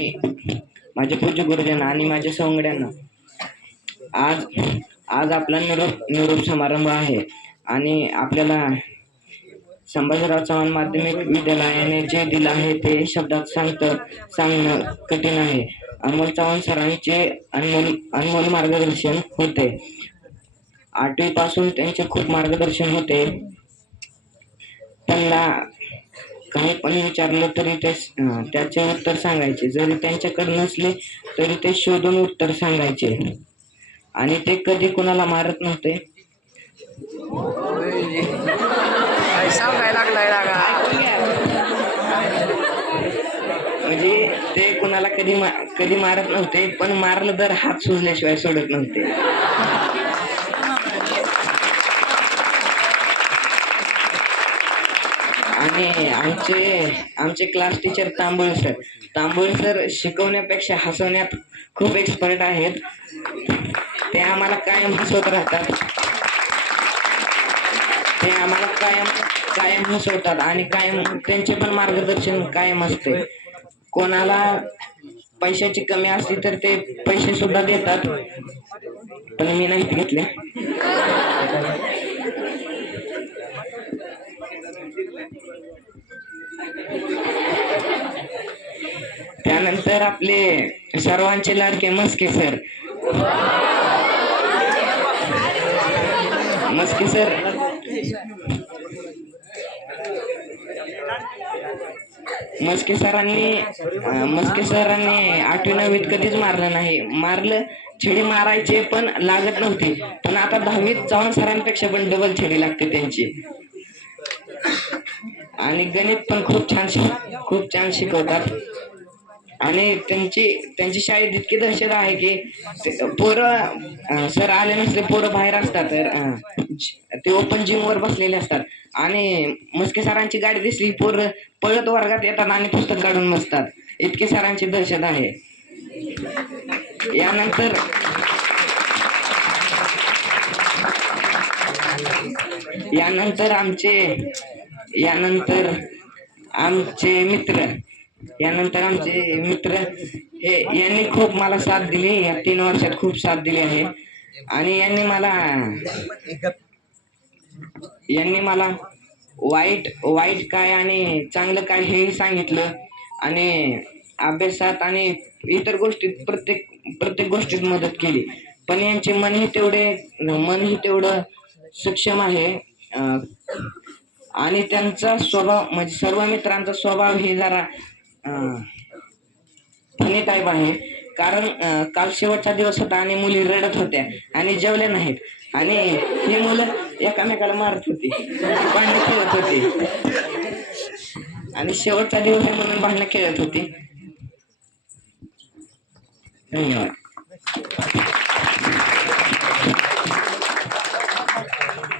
आणि माझे पूज्य गुरुजन आणि माझ्या सवंगड्यांना, आज आज आपला निरोप समारंभ आहे आणि आपल्याला संभाजीराव चव्हाण माध्यमिक विद्यालयाने जे दिलं आहे ते शब्दात सांगणं कठीण आहे. अमोल चव्हाण सरांचे अनमोल मार्गदर्शन होते. 8वी पासून त्यांचे खूप मार्गदर्शन होते. त्यांना काही पण विचारलं तरी ते त्याचे उत्तर सांगायचे. जरी त्यांच्याकडे नसले तरी ते शोधून उत्तर सांगायचे आणि ते कधी कुणाला मारत नव्हते. म्हणजे ते कुणाला कधी मारत नव्हते, पण मारलं तर हात सुजल्याशिवाय सोडत नव्हते. आणि आमचे क्लास टीचर तांबोळे सर शिकवण्यापेक्षा हसवण्यात खूप एक्सपर्ट आहेत. ते आम्हाला कायम हसवत राहतात. ते आम्हाला कायम हसवतात आणि कायम त्यांचे पण मार्गदर्शन कायम असते. कोणाला पैशाची कमी असली तर ते पैसे सुद्धा देतात, पण मी नाहीत घेतले. त्यानंतर आपले सर्वांचे लाडके मस्के सर. मस्के सरांनी 8वी 9वीत कधीच मारलं नाही. मारलं, छडी मारायचे पण लागत नव्हती. पण आता 10वीत चव्हाण सरांपेक्षा पण डबल छडी लागते त्यांची. आणि गणित पण खूप छान शिकवतात. आणि त्यांची शाळेत इतकी दहशत आहे की पोरं सर आले नसले, पोरं बाहेर असतात तर ते ओपन जिम वर बसलेले असतात आणि मस्के सरांची गाडी दिसली पोरं पळत वर्गात येतात आणि पुस्तक काढून बसतात. इतकी सरांची दहशत आहे. यानंतर आमचे मित्र यांनी खूप मला साथ दिली. या 3 वर्षात खूप साथ दिली आहे. आणि यांनी मला वाईट काय आणि चांगलं काय हेही सांगितलं. आणि अभ्यासात आणि इतर गोष्टीत प्रत्येक गोष्टीत मदत केली. पण यांचे मनही तेवढं सक्षम आहे. आणि त्यांचा स्वभाव म्हणजे सर्व मित्रांचा स्वभाव हे जरा फनी टाईप आहे. कारण काल शेवटचा दिवस होता आणि मुली रडत होत्या आणि जेवल्या नाहीत आणि ही मुलं एकामेकाला मारत होती, भांडणं खेळत होती आणि शेवटचा दिवस आहे म्हणून भांडणं खेळत होती. धन्यवाद.